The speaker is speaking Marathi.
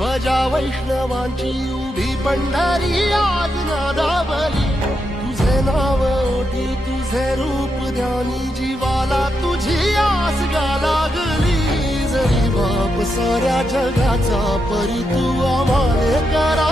ध्वजा वैष्णवांची उभी पंढरी आज नादावली, तुझे नाव ओठी तुझे रूप ध्यानी, जीवाला तुझी आस गा लागली. जरी बाप साऱ्या जगाचा परी तू आम्हाले करा